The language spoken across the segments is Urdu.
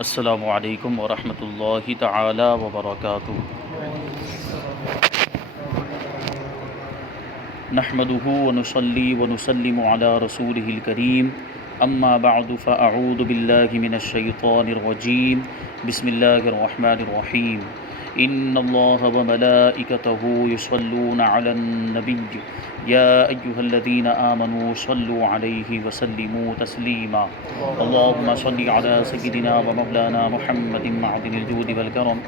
السلام علیکم ورحمۃ اللہ تعالی وبرکاتہ۔ نحمده ونصلي ونسلم على رسوله الكريم اما بعد فاعوذ بالله من الشيطان الرجيم بسم الله الرحمن الرحيم ان الله وملائكته يصلون على النبي يا ايها الذين امنوا صلوا عليه وسلموا تسليما اللهم صل على سيدنا ومولانا محمد معدن الجود والكرم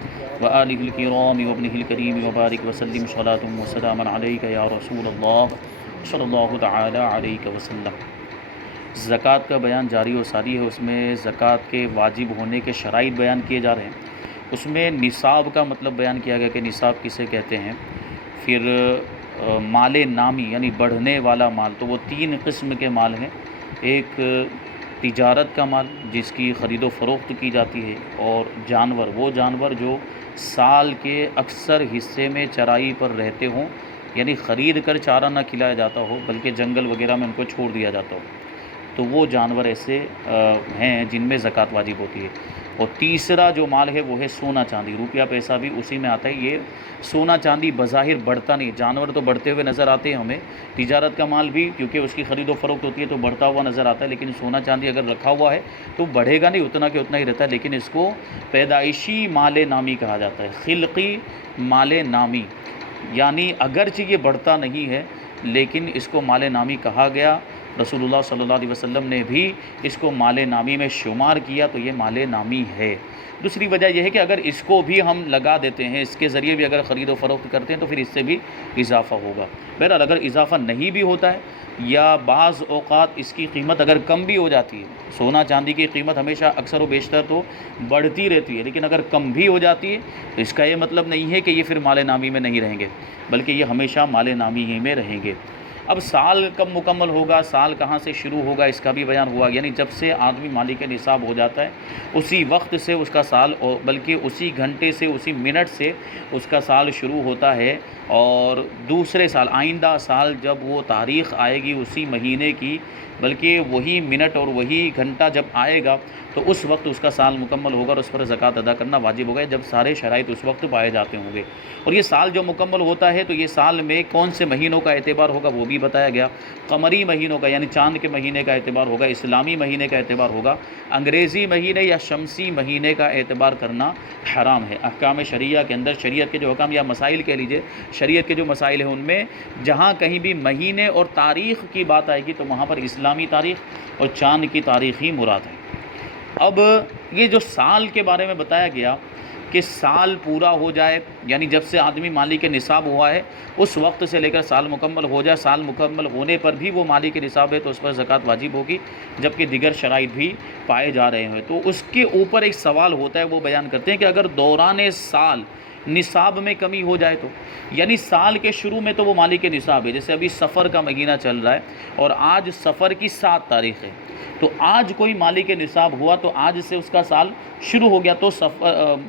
وآلہ الکرام وابنہ الکریم وبارک وسلم صلاۃ وسلاما علیک یا رسول اللہ صلی اللہ تعالی علیہ وسلم۔ زکوٰۃ کا بیان جاری و ساری ہے، اس میں زکوٰۃ کے واجب ہونے کے شرائط بیان کیے جا رہے ہیں۔ اس میں نصاب کا مطلب بیان کیا گیا کہ نصاب کسے کہتے ہیں، پھر مال نامی یعنی بڑھنے والا مال، تو وہ تین قسم کے مال ہیں۔ ایک تجارت کا مال جس کی خرید و فروخت کی جاتی ہے، اور جانور، وہ جانور جو سال کے اکثر حصے میں چرائی پر رہتے ہوں، یعنی خرید کر چارہ نہ کھلایا جاتا ہو بلکہ جنگل وغیرہ میں ان کو چھوڑ دیا جاتا ہو، تو وہ جانور ایسے ہیں جن میں زکوٰۃ واجب ہوتی ہے۔ اور تیسرا جو مال ہے وہ ہے سونا چاندی، روپیہ پیسہ بھی اسی میں آتا ہے۔ یہ سونا چاندی بظاہر بڑھتا نہیں، جانور تو بڑھتے ہوئے نظر آتے ہیں ہمیں، تجارت کا مال بھی کیونکہ اس کی خرید و فروخت ہوتی ہے تو بڑھتا ہوا نظر آتا ہے، لیکن سونا چاندی اگر رکھا ہوا ہے تو بڑھے گا نہیں، اتنا کہ اتنا ہی رہتا ہے، لیکن اس کو پیدائشی مال نامی کہا جاتا ہے، خلقی مال نامی، یعنی اگرچہ یہ بڑھتا نہیں ہے لیکن اس کو مال نامی کہا گیا۔ رسول اللہ صلی اللہ علیہ وسلم نے بھی اس کو مال نامی میں شمار کیا، تو یہ مال نامی ہے۔ دوسری وجہ یہ ہے کہ اگر اس کو بھی ہم لگا دیتے ہیں، اس کے ذریعے بھی اگر خرید و فروخت کرتے ہیں تو پھر اس سے بھی اضافہ ہوگا۔ بہرحال اگر اضافہ نہیں بھی ہوتا ہے یا بعض اوقات اس کی قیمت اگر کم بھی ہو جاتی ہے، سونا چاندی کی قیمت ہمیشہ اکثر و بیشتر تو بڑھتی رہتی ہے، لیکن اگر کم بھی ہو جاتی ہے تو اس کا یہ مطلب نہیں ہے کہ یہ پھر مال نامی میں نہیں رہیں گے، بلکہ یہ ہمیشہ مال نامی ہی میں رہیں گے۔ اب سال کب مکمل ہوگا، سال کہاں سے شروع ہوگا، اس کا بھی بیان ہوا، یعنی جب سے آدمی مالک نصاب ہو جاتا ہے اسی وقت سے اس کا سال، بلکہ اسی گھنٹے سے، اسی منٹ سے اس کا سال شروع ہوتا ہے، اور دوسرے سال، آئندہ سال جب وہ تاریخ آئے گی اسی مہینے کی، بلکہ وہی منٹ اور وہی گھنٹہ جب آئے گا تو اس وقت اس کا سال مکمل ہوگا اور اس پر زکوٰۃ ادا کرنا واجب ہوگا، جب سارے شرائط اس وقت پائے جاتے ہوں گے۔ اور یہ سال جو مکمل ہوتا ہے تو یہ سال میں کون سے مہینوں کا اعتبار ہوگا وہ بھی بتایا گیا۔ قمری مہینوں کا یعنی چاند کے مہینے کا اعتبار ہوگا، اسلامی مہینے کا اعتبار ہوگا، انگریزی مہینے یا شمسی مہینے کا اعتبار کرنا حرام ہے۔ احکام شریعہ کے اندر، شریعت کے جو حکام یا مسائل کہہ لیجئے، شریعت کے جو مسائل ہیں ان میں جہاں کہیں بھی مہینے اور تاریخ کی بات آئے گی تو وہاں پر اسلامی تاریخ اور چاند کی تاریخ ہی مراد ہے۔ اب یہ جو سال کے بارے میں بتایا گیا کہ سال پورا ہو جائے، یعنی جب سے آدمی مالک نصاب ہوا ہے اس وقت سے لے کر سال مکمل ہو جائے، سال مکمل ہونے پر بھی وہ مالک نصاب ہے تو اس پر زکوٰۃ واجب ہوگی، جبکہ دیگر شرائط بھی پائے جا رہے ہیں۔ تو اس کے اوپر ایک سوال ہوتا ہے، وہ بیان کرتے ہیں کہ اگر دوران سال نصاب میں کمی ہو جائے تو، یعنی سال کے شروع میں تو وہ مالک نصاب ہے، جیسے ابھی سفر کا مہینہ چل رہا ہے اور آج سفر کی 7 تاریخ ہے، تو آج کوئی مالک نصاب ہوا تو آج سے اس کا سال شروع ہو گیا، تو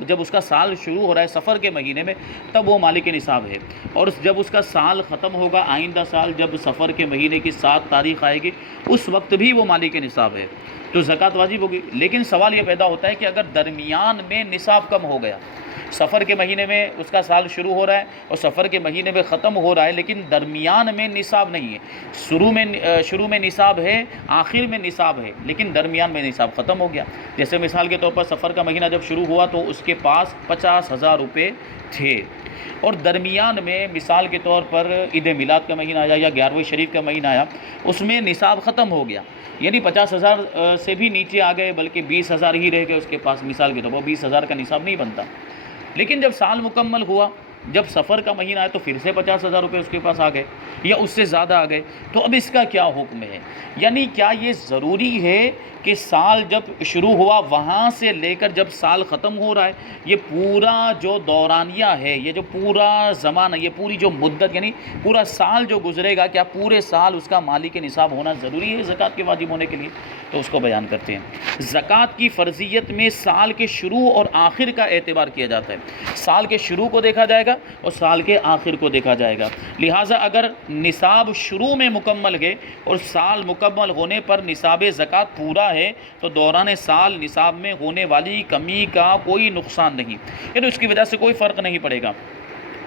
جب اس کا سال شروع ہو رہا ہے سفر کے مہینے میں تب وہ مالک نصاب ہے، اور جب اس کا سال ختم ہوگا آئندہ سال جب سفر کے مہینے کی 7 تاریخ آئے گی اس وقت بھی وہ مالک نصاب ہے تو زکوٰۃ واجب ہوگی۔ لیکن سوال یہ پیدا ہوتا ہے کہ اگر درمیان میں نصاب کم ہو گیا، سفر کے مہینے میں اس کا سال شروع ہو رہا ہے اور سفر کے مہینے میں ختم ہو رہا ہے، لیکن درمیان میں نصاب نہیں ہے، شروع میں نصاب ہے، آخر میں نصاب ہے، لیکن درمیان میں نصاب ختم ہو گیا۔ جیسے مثال کے طور پر سفر کا مہینہ جب شروع ہوا تو اس کے پاس 50,000 روپے تھے، اور درمیان میں مثال کے طور پر عید میلاد کا مہینہ آیا یا 11ویں شریف کا مہینہ آیا، اس میں نصاب ختم ہو گیا، یعنی 50,000 سے بھی نیچے آ گئے، بلکہ 20,000 ہی رہ گئے اس کے پاس، مثال کے طور پر 20,000 کا نصاب نہیں بنتا۔ لیکن جب سال مکمل ہوا، جب سفر کا مہینہ آیا تو پھر سے 50,000 روپے اس کے پاس آ گئے یا اس سے زیادہ آ گئے، تو اب اس کا کیا حکم ہے؟ یعنی کیا یہ ضروری ہے کہ سال جب شروع ہوا وہاں سے لے کر جب سال ختم ہو رہا ہے یہ پورا جو دورانیہ ہے، یہ جو پورا زمانہ، یہ پوری جو مدت، یعنی پورا سال جو گزرے گا، کیا پورے سال اس کا مالک نصاب ہونا ضروری ہے زکوٰۃ کے واجب ہونے کے لیے؟ تو اس کو بیان کرتے ہیں۔ زکوٰۃ کی فرضیت میں سال کے شروع اور آخر کا اعتبار کیا جاتا ہے۔ سال کے شروع کو دیکھا جائے گا گا اور سال کے آخر کو دیکھا جائے گا۔ لہٰذا اگر نصاب شروع میں مکمل ہے اور سال مکمل ہونے پر نصاب زکوٰۃ پورا ہے تو دوران سال نصاب میں ہونے والی کمی کا کوئی نقصان نہیں، یعنی اس کی وجہ سے کوئی فرق نہیں پڑے گا،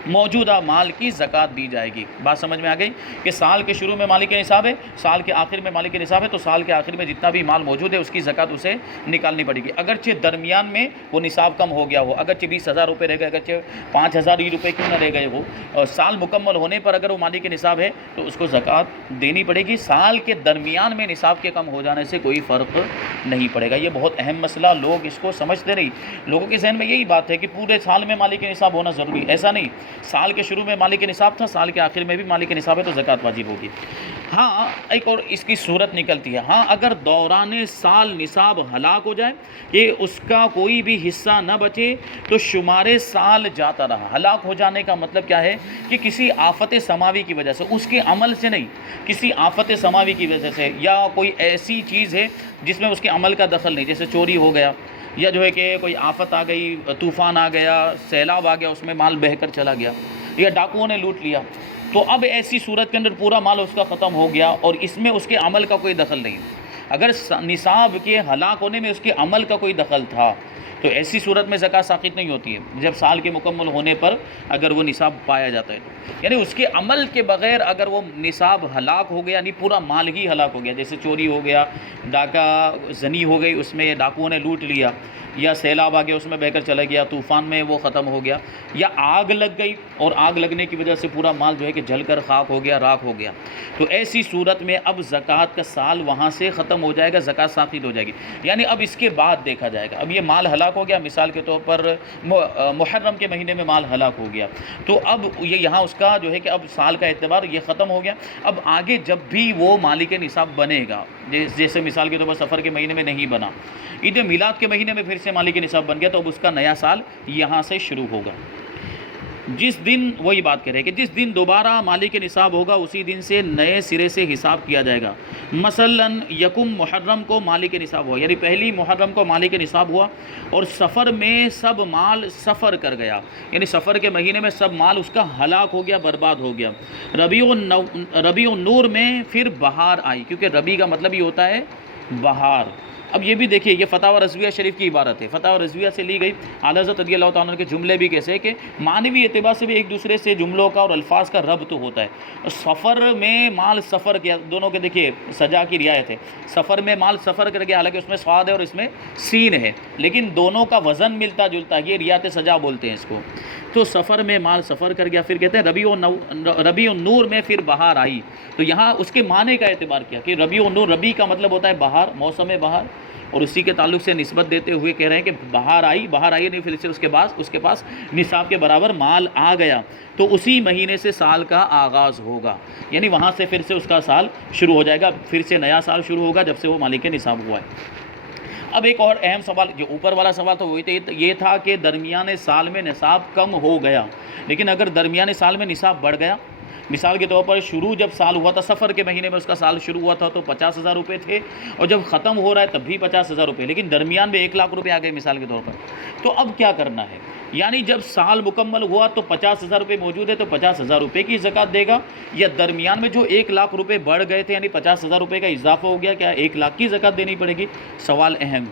موجودہ مال کی زکوٰۃ دی جائے گی۔ بات سمجھ میں آ گئی کہ سال کے شروع میں مالک نصاب ہے، سال کے آخر میں مالک نصاب ہے، تو سال کے آخر میں جتنا بھی مال موجود ہے اس کی زکوٰۃ اسے نکالنی پڑے گی، اگرچہ درمیان میں وہ نصاب کم ہو گیا ہو، اگرچہ 20,000 روپے رہ گئے، اگرچہ 5,000 ہی روپے کیوں نہ رہ گئے ہو، اور سال مکمل ہونے پر اگر وہ مالک نصاب ہے تو اس کو زکوٰۃ دینی پڑے گی۔ سال کے درمیان میں نصاب کے کم ہو جانے سے کوئی فرق نہیں پڑے گا۔ یہ بہت اہم مسئلہ، لوگ اس کو سمجھتے نہیں، لوگوں کے ذہن میں یہی بات ہے کہ پورے سال میں مالک نصاب ہونا ضروری، ایسا نہیں، سال کے شروع میں مالک نصاب تھا، سال کے آخر میں بھی مالک نصاب ہے تو زکوٰۃ واجب ہوگی۔ ہاں ایک اور اس کی صورت نکلتی ہے، ہاں اگر دوران سال نصاب ہلاک ہو جائے کہ اس کا کوئی بھی حصہ نہ بچے تو شمار سال جاتا رہا۔ ہلاک ہو جانے کا مطلب کیا ہے کہ کسی آفت سماوی کی وجہ سے، اس کے عمل سے نہیں، کسی آفت سماوی کی وجہ سے، یا کوئی ایسی چیز ہے جس میں اس کے عمل کا دخل نہیں، جیسے چوری ہو گیا، یا جو ہے کہ کوئی آفت آ گئی، طوفان آ گیا، سیلاب آ گیا، اس میں مال بہہ کر چلا گیا، یا ڈاکوؤں نے لوٹ لیا، تو اب ایسی صورت کے اندر پورا مال اس کا ختم ہو گیا اور اس میں اس کے عمل کا کوئی دخل نہیں۔ اگر نصاب کے ہلاک ہونے میں اس کے عمل کا کوئی دخل تھا تو ایسی صورت میں زکوٰۃ ساقط نہیں ہوتی ہے، جب سال کے مکمل ہونے پر اگر وہ نصاب پایا جاتا ہے، یعنی اس کے عمل کے بغیر اگر وہ نصاب ہلاک ہو گیا، یعنی پورا مال ہی ہلاک ہو گیا، جیسے چوری ہو گیا، ڈاکہ زنی ہو گئی، اس میں ڈاکوؤں نے لوٹ لیا، یا سیلاب آ گیا اس میں بہہ کر چلا گیا، طوفان میں وہ ختم ہو گیا، یا آگ لگ گئی اور آگ لگنے کی وجہ سے پورا مال جو ہے کہ جل کر خاک ہو گیا، راکھ ہو گیا، تو ایسی صورت میں اب زکوٰۃ کا سال وہاں سے ختم ہو جائے گا، زکوٰۃ ساقط ہو جائے گی، یعنی اب اس کے بعد دیکھا جائے گا۔ اب یہ مال ہلاک ہو گیا، مثال کے طور پر محرم کے مہینے میں مال ہلاک ہو گیا، تو اب یہ یہاں اس کا جو ہے کہ اب سال کا اعتبار یہ ختم ہو گیا، اب آگے جب بھی وہ مالک نصاب بنے گا، جیسے مثال کے طور پر سفر کے مہینے میں نہیں بنا، عید میلاد کے مہینے میں پھر سے مالک نصاب بن گیا، تو اب اس کا نیا سال یہاں سے شروع ہوگا۔ جس دن وہی بات کہہ رہے ہیں کہ جس دن دوبارہ مالک نصاب ہوگا اسی دن سے نئے سرے سے حساب کیا جائے گا۔ مثلاً یکم محرم کو مالک نصاب ہوا، یعنی پہلی محرم کو مالک نصاب ہوا اور سفر میں سب مال سفر کر گیا، یعنی سفر کے مہینے میں سب مال اس کا ہلاک ہو گیا، برباد ہو گیا۔ ربیع النور میں پھر بہار آئی، کیونکہ ربیع کا مطلب یہ ہوتا ہے بہار۔ اب یہ بھی دیکھیے، یہ فتاوی رضویہ شریف کی عبارت ہے، فتاوی رضویہ سے لی گئی، اعلیٰ حضرت رضی اللہ تعالیٰ عنہ کے جملے بھی کیسے ہیں کہ معنوی اعتبار سے بھی ایک دوسرے سے جملوں کا اور الفاظ کا ربط ہوتا ہے۔ سفر میں مال سفر کیا، دونوں کے دیکھیے سجا کی رعایت ہے، سفر میں مال سفر کر گیا، حالانکہ اس میں صاد ہے اور اس میں سین ہے، لیکن دونوں کا وزن ملتا جلتا ہے، یہ رعایت سجا بولتے ہیں اس کو۔ تو سفر میں مال سفر کر گیا، پھر کہتے ہیں ربیع النور میں پھر بہار آئی، تو یہاں اس کے معنی کا اعتبار کیا کہ ربیع النور، ربیع کا مطلب ہوتا ہے بہار، موسم بہار، اور اسی کے تعلق سے نسبت دیتے ہوئے کہہ رہے ہیں کہ بہار آئی نہیں، پھر سے اس کے پاس نصاب کے برابر مال آ گیا، تو اسی مہینے سے سال کا آغاز ہوگا، یعنی وہاں سے پھر سے اس کا سال شروع ہو جائے گا، پھر سے نیا سال شروع ہوگا جب سے وہ مالک نصاب ہوا ہے۔ اب ایک اور اہم سوال، جو اوپر والا سوال تھا وہ یہ تھا کہ درمیانے سال میں نصاب کم ہو گیا، لیکن اگر درمیانے سال میں نصاب بڑھ گیا، مثال کے طور پر شروع جب سال ہوا تھا، سفر کے مہینے میں اس کا سال شروع ہوا تھا تو 50,000 روپے تھے، اور جب ختم ہو رہا ہے تب بھی 50,000 روپے، لیکن درمیان میں 1,00,000 روپے آ گئے مثال کے طور پر، تو اب کیا کرنا ہے؟ یعنی جب سال مکمل ہوا تو 50,000 روپے موجود ہے تو 50,000 روپے کی زکوٰۃ دے گا، یا درمیان میں جو 1,00,000 روپے بڑھ گئے تھے یعنی 50,000 روپے کا اضافہ ہو گیا، کیا 1,00,000 کی زکوٰۃ دینی پڑے گی؟ سوال اہم۔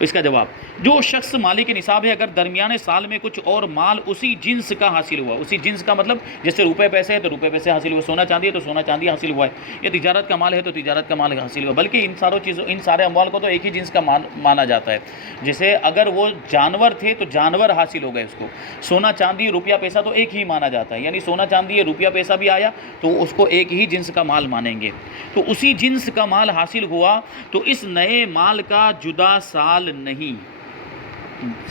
اس کا جواب، جو شخص مالک نصاب ہے اگر درمیانے سال میں کچھ اور مال اسی جنس کا حاصل ہوا، اسی جنس کا مطلب جیسے روپے پیسے ہے تو روپے پیسے حاصل ہوا، سونا چاندی ہے تو سونا چاندی حاصل ہوا ہے، یا تجارت کا مال ہے تو تجارت کا مال حاصل ہوا، بلکہ ان سارے اموال کو تو ایک ہی جنس کا مانا جاتا ہے۔ جیسے اگر وہ جانور تھے تو جانور حاصل ہو گئے اس کو، سونا چاندی روپیہ پیسہ تو ایک ہی مانا جاتا ہے، یعنی سونا چاندی روپیہ پیسہ بھی آیا تو اس کو ایک ہی جنس کا مال مانیں گے، تو اسی جنس کا مال حاصل ہوا تو اس نئے مال کا جدا سال نہیں،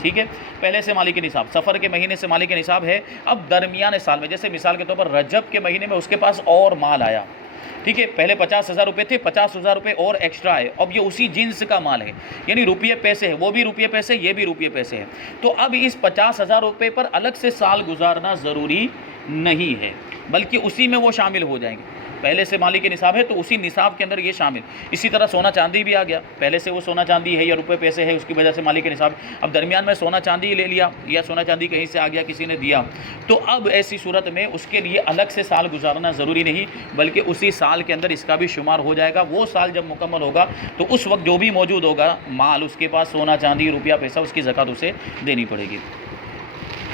ٹھیک ہے، پہلے سے مالک نصاب، سفر کے مہینے سے مالک نصاب ہے، اب درمیانے سال میں جیسے مثال کے طور پر رجب کے مہینے میں اس کے پاس اور مال آیا، ٹھیک ہے، پہلے 50,000 روپے تھے، 50,000 روپے اور ایکسٹرا ہے، اب یہ اسی جنس کا مال ہے، یعنی روپیے پیسے ہے، وہ بھی روپیے پیسے، یہ بھی روپیے پیسے ہے، تو اب اس 50,000 روپے پر الگ سے سال گزارنا ضروری نہیں ہے، بلکہ اسی میں وہ شامل ہو جائیں گے۔ پہلے سے مالی کے نصاب ہے تو اسی نصاب کے اندر یہ شامل. اسی طرح سونا چاندی بھی آ گیا, پہلے سے وہ سونا چاندی ہے یا روپے پیسے ہے, اس کی وجہ سے مالی کے نصاب. اب درمیان میں سونا چاندی لے لیا یا سونا چاندی کہیں سے آ گیا, کسی نے دیا, تو اب ایسی صورت میں اس کے لیے الگ سے سال گزارنا ضروری نہیں, بلکہ اسی سال کے اندر اس کا بھی شمار ہو جائے گا. وہ سال جب مکمل ہوگا تو اس وقت جو بھی موجود ہوگا مال اس کے پاس, سونا چاندی روپیہ پیسہ, اس کی زکوٰۃ اسے دینی پڑے گی.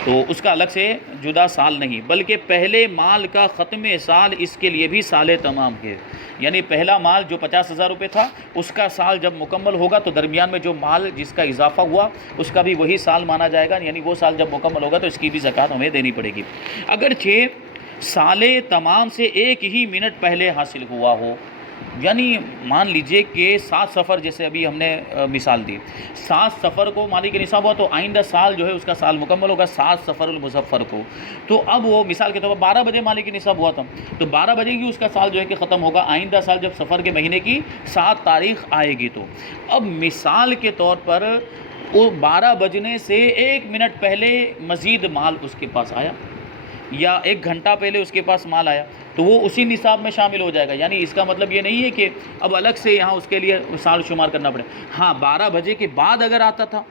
تو اس کا الگ سے جدا سال نہیں, بلکہ پہلے مال کا ختم سال اس کے لیے بھی سال تمام ہے. یعنی پہلا مال جو 50,000 روپے تھا, اس کا سال جب مکمل ہوگا تو درمیان میں جو مال جس کا اضافہ ہوا اس کا بھی وہی سال مانا جائے گا. یعنی وہ سال جب مکمل ہوگا تو اس کی بھی زکوٰۃ ہمیں دینی پڑے گی, اگرچہ سال تمام سے ایک ہی منٹ پہلے حاصل ہوا ہو. یعنی مان لیجئے کہ 7 سفر, جیسے ابھی ہم نے مثال دی, 7 سفر کو مالی کے نصاب ہوا تو آئندہ سال جو ہے اس کا سال مکمل ہوگا 7 سفر المظفر کو. تو اب وہ مثال کے طور پر 12 بجے مالی کے نصاب ہوا تھا, تو 12 بجے ہی اس کا سال جو ہے کہ ختم ہوگا. آئندہ سال جب سفر کے مہینے کی 7 تاریخ آئے گی, تو اب مثال کے طور پر وہ 12 بجنے سے 1 منٹ پہلے مزید مال اس کے پاس آیا, یا 1 گھنٹہ پہلے اس کے پاس مال آیا, تو وہ اسی نصاب میں شامل ہو جائے گا. یعنی اس کا مطلب یہ نہیں ہے کہ اب الگ سے یہاں اس کے لیے سال شمار کرنا پڑے. ہاں 12 بجے کے بعد اگر آتا تھا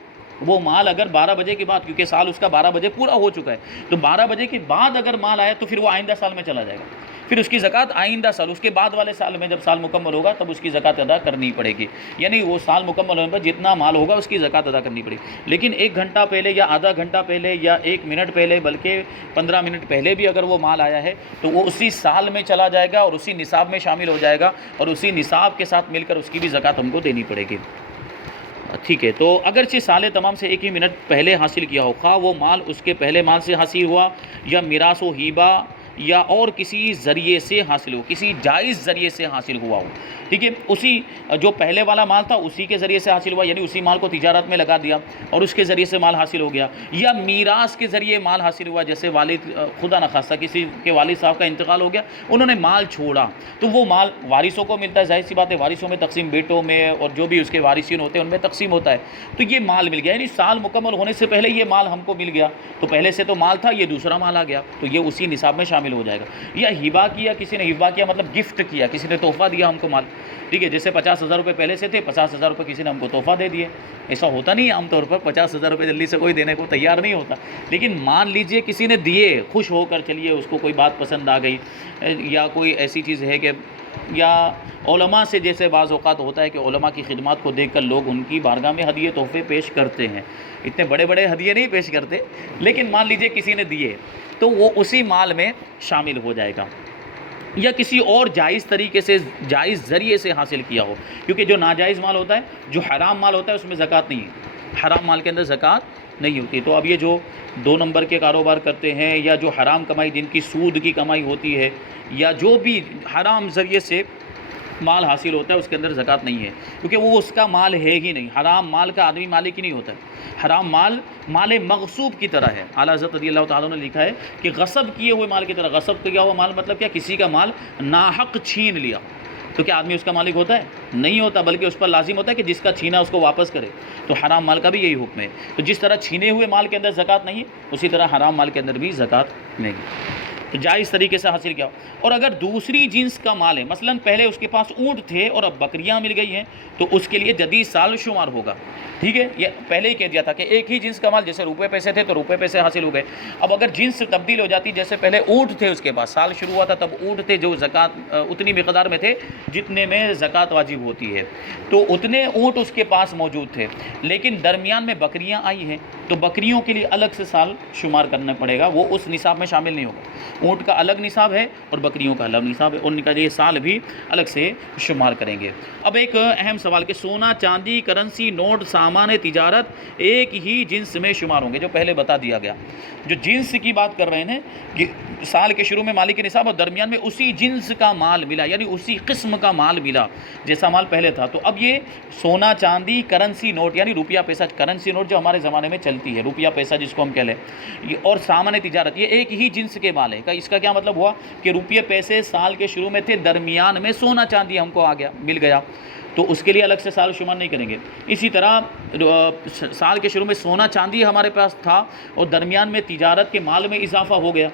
وہ مال, اگر 12 بجے کے بعد, کیونکہ سال اس کا 12 بجے پورا ہو چکا ہے, تو 12 بجے کے بعد اگر مال آیا تو پھر وہ آئندہ سال میں چلا جائے گا. پھر اس کی زکوٰۃ آئندہ سال, اس کے بعد والے سال میں جب سال مکمل ہوگا تب اس کی زکوٰۃ ادا کرنی پڑے گی. یعنی وہ سال مکمل ہونے پر جتنا مال ہوگا اس کی زکوٰۃ ادا کرنی پڑے گی. لیکن 1 گھنٹہ پہلے یا آدھا گھنٹہ پہلے یا 1 منٹ پہلے, بلکہ 15 منٹ پہلے بھی اگر وہ مال آیا ہے تو وہ اسی سال میں چلا جائے گا اور اسی نصاب میں شامل ہو جائے گا, اور اسی نصاب کے ساتھ مل کر اس کی بھی زکوٰۃ ہم کو دینی پڑے گی. ٹھیک ہے, تو اگرچہ سال تمام سے 1 ہی منٹ پہلے حاصل کیا ہو, خواہ وہ مال اس کے پہلے مال سے حاصل ہوا یا میراث و ہیبہ یا اور کسی ذریعے سے حاصل ہو, کسی جائز ذریعے سے حاصل ہوا ہو. ٹھیک ہے, اسی جو پہلے والا مال تھا اسی کے ذریعے سے حاصل ہوا, یعنی اسی مال کو تجارت میں لگا دیا اور اس کے ذریعے سے مال حاصل ہو گیا, یا میراث کے ذریعے مال حاصل ہوا, جیسے والد خدا نخواستہ کسی کے والد صاحب کا انتقال ہو گیا, انہوں نے مال چھوڑا, تو وہ مال وارثوں کو ملتا ہے. ظاہر سی بات ہے وارثوں میں تقسیم, بیٹوں میں اور جو بھی اس کے وارثین ہوتے ہیں ان میں تقسیم ہوتا ہے. تو یہ مال مل گیا, یعنی سال مکمل ہونے سے پہلے یہ مال ہم کو مل گیا, تو پہلے سے تو مال تھا, یہ دوسرا مال آ گیا, تو یہ اسی نصاب میں شامل ہو جائے گا. یا ہبہ کیا, کسی نے ہبہ کیا مطلب گفٹ کیا, کسی نے تحفہ دیا ہم کو مال. ٹھیک ہے, جیسے 50,000 روپے پہلے سے تھے, 50,000 روپے کسی نے ہم کو تحفہ دے دیے. ایسا ہوتا نہیں ہے عام طور پر, 50,000 روپے جلدی سے کوئی دینے کو تیار نہیں ہوتا, لیکن مان لیجئے کسی نے دیے خوش ہو کر, چلیے اس کو کوئی بات پسند آ گئی, یا کوئی ایسی چیز ہے کہ, یا علماء سے جیسے بعض اوقات ہوتا ہے کہ علماء کی خدمات کو دیکھ کر لوگ ان کی بارگاہ میں ہدیے تحفے پیش کرتے ہیں. اتنے بڑے بڑے ہدیے نہیں پیش کرتے, لیکن مان لیجئے کسی نے دیے تو وہ اسی مال میں شامل ہو جائے گا. یا کسی اور جائز طریقے سے, جائز ذریعے سے حاصل کیا ہو, کیونکہ جو ناجائز مال ہوتا ہے, جو حرام مال ہوتا ہے اس میں زکوٰۃ نہیں ہے, حرام مال کے اندر زکوٰۃ نہیں ہوتی. تو اب یہ جو 2 نمبر کے کاروبار کرتے ہیں, یا جو حرام کمائی, جن کی سود کی کمائی ہوتی ہے, یا جو بھی حرام ذریعے سے مال حاصل ہوتا ہے اس کے اندر زکوٰۃ نہیں ہے, کیونکہ وہ اس کا مال ہے ہی نہیں. حرام مال کا آدمی مالک ہی نہیں ہوتا ہے. حرام مال مال مغصوب کی طرح ہے. اعلیٰ حضرت رضی اللہ تعالیٰ نے لکھا ہے کہ غصب کیے ہوئے مال کی طرح. غصب کیا ہوا مال مطلب کیا, کسی کا مال ناحق چھین لیا, تو کیا آدمی اس کا مالک ہوتا ہے؟ نہیں ہوتا, بلکہ اس پر لازم ہوتا ہے کہ جس کا چھینا اس کو واپس کرے. تو حرام مال کا بھی یہی حکم ہے. تو جس طرح چھینے ہوئے مال کے اندر زکوٰۃ نہیں ہے, اسی طرح حرام مال کے اندر بھی زکوٰۃ نہیں. تو جائز طریقے سے حاصل کیا. اور اگر دوسری جنس کا مال ہے, مثلا پہلے اس کے پاس اونٹ تھے اور اب بکریاں مل گئی ہیں, تو اس کے لیے جدید سال شمار ہوگا. ٹھیک ہے, یہ پہلے ہی کہہ دیا تھا کہ ایک ہی جنس کا مال, جیسے روپے پیسے تھے تو روپے پیسے حاصل ہو گئے. اب اگر جنس تبدیل ہو جاتی, جیسے پہلے اونٹ تھے اس کے پاس, سال شروع ہوا تھا تب اونٹ تھے جو زکوٰۃ اتنی مقدار میں تھے جتنے میں زکوٰۃ واجب ہوتی ہے, تو اتنے اونٹ اس کے پاس موجود تھے, لیکن درمیان میں بکریاں آئی ہیں, تو بکریوں کے لیے الگ سے سال شمار کرنا پڑے گا, وہ اس نصاب میں شامل نہیں ہوگا. اونٹ کا الگ نصاب ہے اور بکریوں کا الگ نصاب ہے, ان کا یہ سال بھی الگ سے شمار کریں گے. اب ایک اہم سوال کہ سونا چاندی کرنسی نوٹ سامان تجارت ایک ہی جنس میں شمار ہوں گے, جو پہلے بتا دیا گیا. جو جنس کی بات کر رہے ہیں کہ سال کے شروع میں مالی کے نصاب اور درمیان میں اسی جنس کا مال ملا, یعنی اسی قسم کا مال ملا جیسا مال پہلے تھا. تو اب یہ سونا چاندی کرنسی نوٹ, یعنی روپیہ پیسہ, کرنسی نوٹ جو ہمارے زمانے میں چلتی ہے, روپیہ پیسہ جس کو ہم کہہ لیں, اور سامان تجارت, یہ ایک ہی جنس کے مال ہے. اس کا کیا مطلب ہوا کہ روپیے پیسے سال کے شروع میں تھے, درمیان میں سونا چاندی ہم کو آ گیا, مل گیا, تو اس کے لیے الگ سے سال شمار نہیں کریں گے. اسی طرح سال کے شروع میں سونا چاندی ہمارے پاس تھا اور درمیان میں تجارت کے مال میں اضافہ ہو گیا,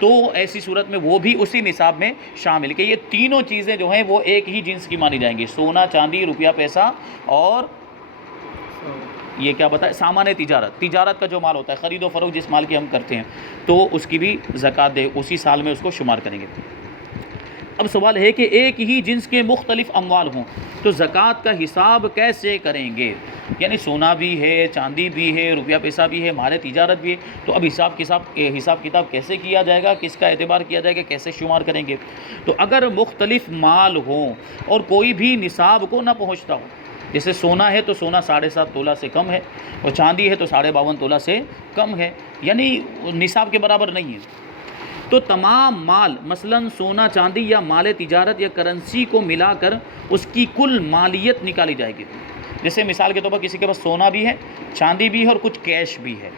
تو ایسی صورت میں وہ بھی اسی نصاب میں شامل کہ یہ تینوں چیزیں جو ہیں وہ ایک ہی جنس کی مانی جائیں گی، سونا چاندی روپیہ پیسہ اور یہ کیا بتائے سامان تجارت کا جو مال ہوتا ہے، خرید و فروخت جس مال کی ہم کرتے ہیں تو اس کی بھی زکوٰۃ دے، اسی سال میں اس کو شمار کریں گے۔ اب سوال ہے کہ ایک ہی جنس کے مختلف اموال ہوں تو زکوٰۃ کا حساب کیسے کریں گے؟ یعنی سونا بھی ہے، چاندی بھی ہے، روپیہ پیسہ بھی ہے، مال تجارت بھی ہے، تو اب حساب کتاب کیسے کیا جائے گا، کس کا اعتبار کیا جائے گا، کیسے شمار کریں گے؟ تو اگر مختلف مال ہوں اور کوئی بھی نصاب کو نہ پہنچتا ہو، جیسے سونا ہے تو سونا 7.5 تولہ سے کم ہے، اور چاندی ہے تو 52.5 تولہ سے کم ہے، یعنی نصاب کے برابر نہیں ہے، تو تمام مال مثلا سونا چاندی یا مال تجارت یا کرنسی کو ملا کر اس کی کل مالیت نکالی جائے گی۔ جیسے مثال کے طور پر کسی کے پاس سونا بھی ہے، چاندی بھی ہے اور کچھ کیش بھی ہے،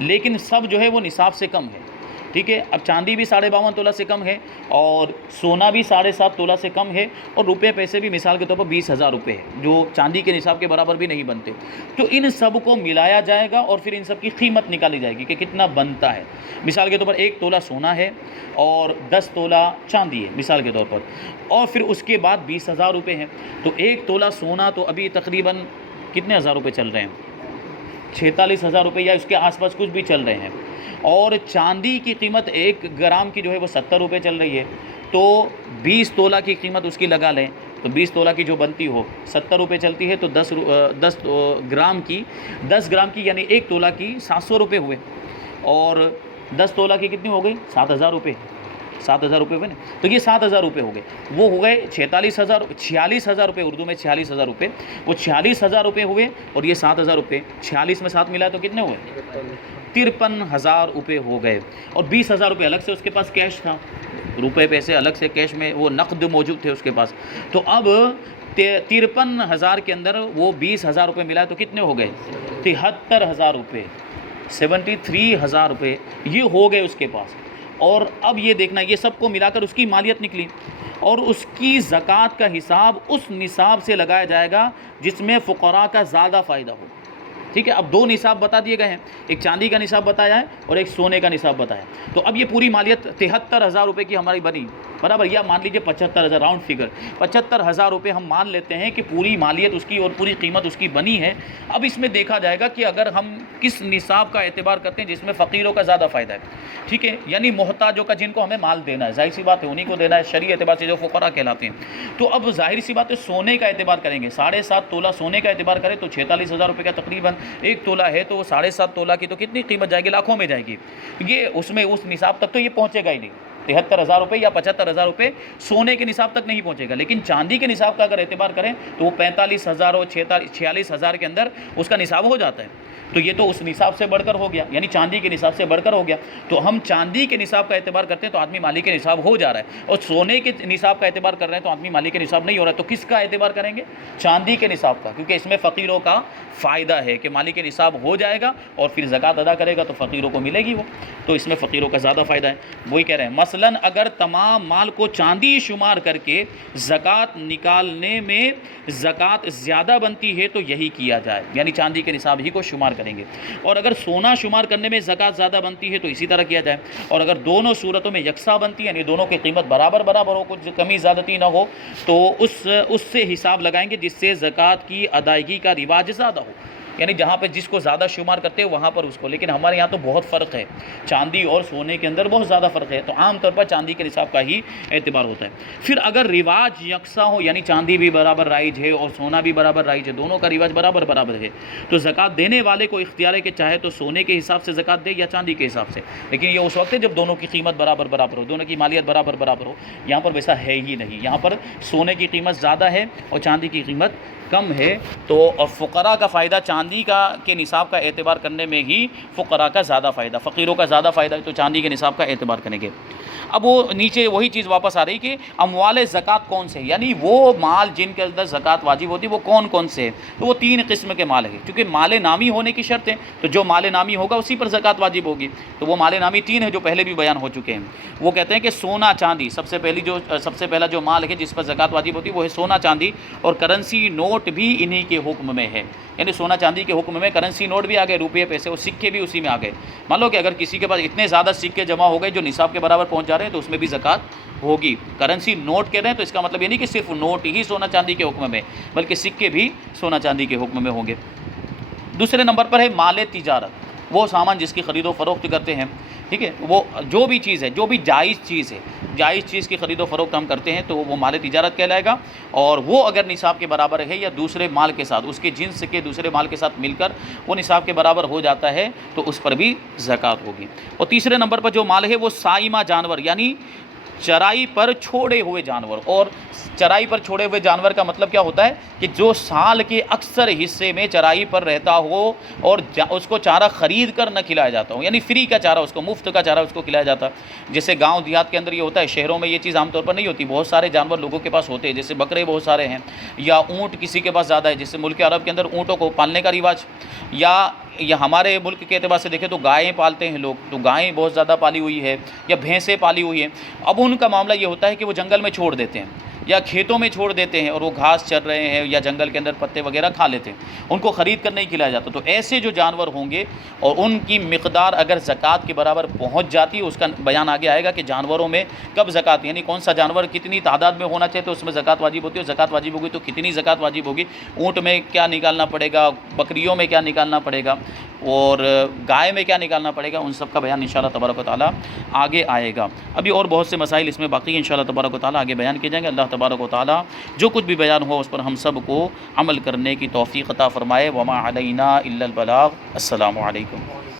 لیکن سب جو ہے وہ نصاب سے کم ہے، ٹھیک ہے۔ اب چاندی بھی 52.5 تولہ سے کم ہے اور سونا بھی 7.5 تولہ سے کم ہے، اور روپے پیسے بھی مثال کے طور پر 20,000 روپے ہے، جو چاندی کے نصاب کے برابر بھی نہیں بنتے، تو ان سب کو ملایا جائے گا اور پھر ان سب کی قیمت نکالی جائے گی کہ کتنا بنتا ہے۔ مثال کے طور پر 1 تولہ سونا ہے اور 10 تولہ چاندی ہے مثال کے طور پر، اور پھر اس کے بعد 20,000 روپے ہیں، تو 1 تولہ سونا تو ابھی تقریباً کتنے ہزار روپے چل رہے ہیں، 46,000 روپے یا اس کے آس پاس کچھ بھی چل رہے ہیں، اور چاندی کی قیمت 1 گرام کی جو ہے وہ 70 روپے چل رہی ہے، تو 20 تولہ کی قیمت اس کی لگا لیں، تو 20 تولہ کی جو بنتی ہو 70 روپے چلتی ہے، تو 10 گرام کی یعنی 1 تولہ کی 700 روپے ہوئے، اور 10 تولہ کی کتنی ہو گئی 7,000 روپے، 7,000 روپے ہوئے نا، تو یہ 7,000 روپے ہو گئے، وہ ہو گئے 46,000 روپے، اردو میں 46,000 روپے، وہ 46,000 روپے ہوئے، اور یہ 7,000 روپے 46 میں 7 ملا تو کتنے ہوئے 53,000 روپے ہو گئے، اور 20,000 روپے الگ سے اس کے پاس کیش تھا، روپے پیسے الگ سے کیش میں وہ نقد موجود تھے اس کے پاس، تو اب 53,000 کے اندر وہ 20,000 روپے ملا تو کتنے ہو گئے 73,000 روپے، 73,000 روپے یہ ہو گئے اس کے پاس۔ اور اب یہ دیکھنا یہ سب کو ملا کر اس کی مالیت نکلی، اور اس کی زکوٰۃ کا حساب اس نصاب سے لگایا جائے گا جس میں فقراء کا زیادہ فائدہ ہو، ٹھیک ہے۔ اب 2 نصاب بتا دیے گئے ہیں، ایک چاندی کا نصاب بتایا ہے اور ایک سونے کا نصاب بتایا ہے، تو اب یہ پوری مالیت 73,000 روپے کی ہماری بنی برابر، یا مان لیجیے 75,000 راؤنڈ فگر، 75,000 روپے ہم مان لیتے ہیں کہ پوری مالیت اس کی اور پوری قیمت اس کی بنی ہے۔ اب اس میں دیکھا جائے گا کہ اگر ہم کس نصاب کا اعتبار کرتے ہیں جس میں فقیروں کا زیادہ فائدہ ہے، ٹھیک ہے، یعنی محتاجوں کا جن کو ہمیں مال دینا ہے، ظاہر سی بات ہے انہیں کو دینا ہے شرعی اعتبار سے جو فقراء کہلاتے ہیں، تو اب ظاہر سی بات ہے سونے کا اعتبار کریں گے، 7.5 تولہ سونے کا اعتبار کریں تو 46,000 روپے کا تقریباً 1 تولہ ہے، تو وہ 7.5 تولہ کی تو کتنی قیمت جائے گی، لاکھوں میں جائے گی، یہ اس میں اس نصاب تک تو یہ پہنچے گا ہی نہیں، 73,000 روپے یا 75,000 روپے سونے کے نصاب تک نہیں پہنچے گا، لیکن چاندی کے نصاب کا اگر اعتبار کریں تو وہ 45,000 اور 46,000 کے اندر اس کا نصاب ہو جاتا ہے، تو یہ تو اس نصاب سے بڑھ کر ہو گیا، یعنی چاندی کے نصاب سے بڑھ کر ہو گیا، تو ہم چاندی کے نصاب کا اعتبار کرتے ہیں تو آدمی مالی کے نصاب ہو جا رہا ہے، اور سونے کے نصاب کا اعتبار کر رہے ہیں تو آدمی مالی کے نصاب نہیں ہو رہا ہے، تو کس کا اعتبار کریں گے چاندی کے نصاب کا، کیونکہ اس میں فقیروں کا فائدہ ہے کہ مالی کے نصاب ہو جائے گا اور پھر زکوٰۃ ادا کرے گا تو فقیروں کو ملے گی وہ، تو اس میں فقیروں کا زیادہ فائدہ ہے، وہی کہہ رہے ہیں مثلا اگر تمام مال کو چاندی شمار کر کے زکوٰۃ نکالنے میں زکوٰۃ زیادہ بنتی ہے تو یہی کیا جائے، یعنی چاندی کے نصاب ہی کو شمار کریں گے، اور اگر سونا شمار کرنے میں زکوٰۃ زیادہ بنتی ہے تو اسی طرح کیا جائے، اور اگر دونوں صورتوں میں یکساں بنتی ہے یعنی دونوں کی قیمت برابر ہو، کچھ کمی زیادتی نہ ہو، تو اس سے حساب لگائیں گے جس سے زکوٰۃ کی ادائیگی کا رواج زیادہ ہو، یعنی جہاں پہ جس کو زیادہ شمار کرتے ہیں وہاں پر اس کو، لیکن ہمارے یہاں تو بہت فرق ہے، چاندی اور سونے کے اندر بہت زیادہ فرق ہے، تو عام طور پر چاندی کے نصاب کا ہی اعتبار ہوتا ہے۔ پھر اگر رواج یکساں ہو یعنی چاندی بھی برابر رائج ہے اور سونا بھی برابر رائج ہے، دونوں کا رواج برابر ہے، تو زکوٰۃ دینے والے کو اختیار ہے کہ چاہے تو سونے کے حساب سے زکوٰۃ دے یا چاندی کے حساب سے، لیکن یہ اس وقت ہے جب دونوں کی قیمت برابر ہو، دونوں کی مالیت برابر ہو، یہاں پر ویسا ہے ہی نہیں، یہاں پر سونے کی قیمت زیادہ ہے اور چاندی کی قیمت کم ہے، تو فقراء کا فائدہ چاندی کے نصاب کا اعتبار کرنے میں ہی فقراء کا زیادہ فائدہ، فقیروں کا زیادہ فائدہ ہے تو چاندی کے نصاب کا اعتبار کریں گے۔ اب وہ نیچے وہی چیز واپس آ رہی کہ اموال زکوٰۃ کون سے ہیں، یعنی وہ مال جن کے اندر زکوٰۃ واجب ہوتی ہے وہ کون سے ہیں، تو وہ 3 قسم کے مال ہیں، کیونکہ مال نامی ہونے کی شرط ہے، تو جو مال نامی ہوگا اسی پر زکوٰۃ واجب ہوگی، تو وہ مال نامی 3 ہیں جو پہلے بھی بیان ہو چکے ہیں۔ وہ کہتے ہیں کہ سونا چاندی سب سے پہلا جو مال ہے جس پر زکوٰۃ واجب ہوتی ہے وہ ہے سونا چاندی اور کرنسی نوٹ نوٹ بھی انہی کے حکم میں ہے، یعنی سونا چاندی کے حکم میں کرنسی نوٹ بھی آ گئے، روپے پیسے اور سکے بھی اسی میں آ گئے۔ مان لو کہ اگر کسی کے پاس اتنے زیادہ سکے جمع ہو گئے جو نصاب کے برابر پہنچ جا رہے ہیں تو اس میں بھی زکوٰۃ ہوگی۔ کرنسی نوٹ کہہ رہے ہیں تو اس کا مطلب یہ نہیں کہ صرف نوٹ ہی سونا چاندی کے حکم میں، بلکہ سکے بھی سونا چاندی کے حکم میں ہوں گے۔ دوسرے نمبر پر ہے مال تجارت، وہ سامان جس کی خرید و فروخت کرتے ہیں، ٹھیک ہے، وہ جو بھی چیز ہے، جو بھی جائز چیز ہے، جائز چیز کی خرید و فروخت ہم کرتے ہیں تو وہ مال تجارت کہلائے گا، اور وہ اگر نصاب کے برابر ہے یا دوسرے مال کے ساتھ، اس کے جنس کے دوسرے مال کے ساتھ مل کر وہ نصاب کے برابر ہو جاتا ہے تو اس پر بھی زکوٰۃ ہوگی۔ اور تیسرے نمبر پر جو مال ہے وہ سائمہ جانور، یعنی چرائی پر چھوڑے ہوئے جانور، اور چرائی پر چھوڑے ہوئے جانور کا مطلب کیا ہوتا ہے کہ جو سال کے اکثر حصے میں چرائی پر رہتا ہو اور اس کو چارہ خرید کر نہ کھلایا جاتا ہو، یعنی فری کا چارہ، اس کو مفت کا چارہ اس کو کھلایا جاتا ہے۔ جیسے گاؤں دیہات کے اندر یہ ہوتا ہے، شہروں میں یہ چیز عام طور پر نہیں ہوتی، بہت سارے جانور لوگوں کے پاس ہوتے ہیں، جیسے بکرے بہت سارے ہیں، یا اونٹ کسی کے پاس زیادہ ہے، جیسے ملک عرب کے اندر اونٹوں کو پالنے کا رواج، یا ہمارے ملک کے اعتبار سے دیکھیں تو گائیں پالتے ہیں لوگ، تو گائیں بہت زیادہ پالی ہوئی ہے، یا بھینسیں پالی ہوئی ہیں۔ اب ان کا معاملہ یہ ہوتا ہے کہ وہ جنگل میں چھوڑ دیتے ہیں یا کھیتوں میں چھوڑ دیتے ہیں، اور وہ گھاس چر رہے ہیں یا جنگل کے اندر پتے وغیرہ کھا لیتے ہیں، ان کو خرید کر نہیں کھلایا جاتا۔ تو ایسے جو جانور ہوں گے اور ان کی مقدار اگر زکوٰۃ کے برابر پہنچ جاتی ہے، اس کا بیان آگے آئے گا کہ جانوروں میں کب زکوٰۃ، یعنی کون سا جانور کتنی تعداد میں ہونا چاہیے تو اس میں زکوٰۃ واجب ہوتی ہے، اور زکوٰۃ واجب ہوگی تو کتنی زکوٰۃ واجب ہوگی، اونٹ میں کیا نکالنا پڑے گا، بکریوں میں کیا نکالنا پڑے گا، اور گائے میں کیا نکالنا پڑے گا، ان سب کا بیان انشاءاللہ تبارک و تعالیٰ آگے آئے گا۔ ابھی اور بہت سے مسائل اس میں باقی ہیں، انشاءاللہ تبارک و تعالیٰ آگے بیان کیے جائیں گے۔ اللہ تبارک و تعالیٰ جو کچھ بھی بیان ہو اس پر ہم سب کو عمل کرنے کی توفیق عطا فرمائے۔ وما علینا الا البلاغ۔ السلام علیکم۔